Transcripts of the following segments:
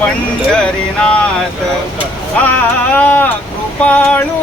पंढरीनाथ हा कृपाळू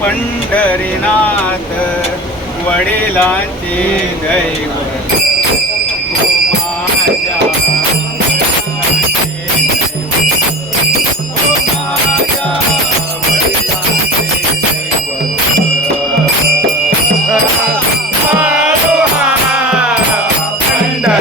पंढरीनाथ वडिलांचे दैवत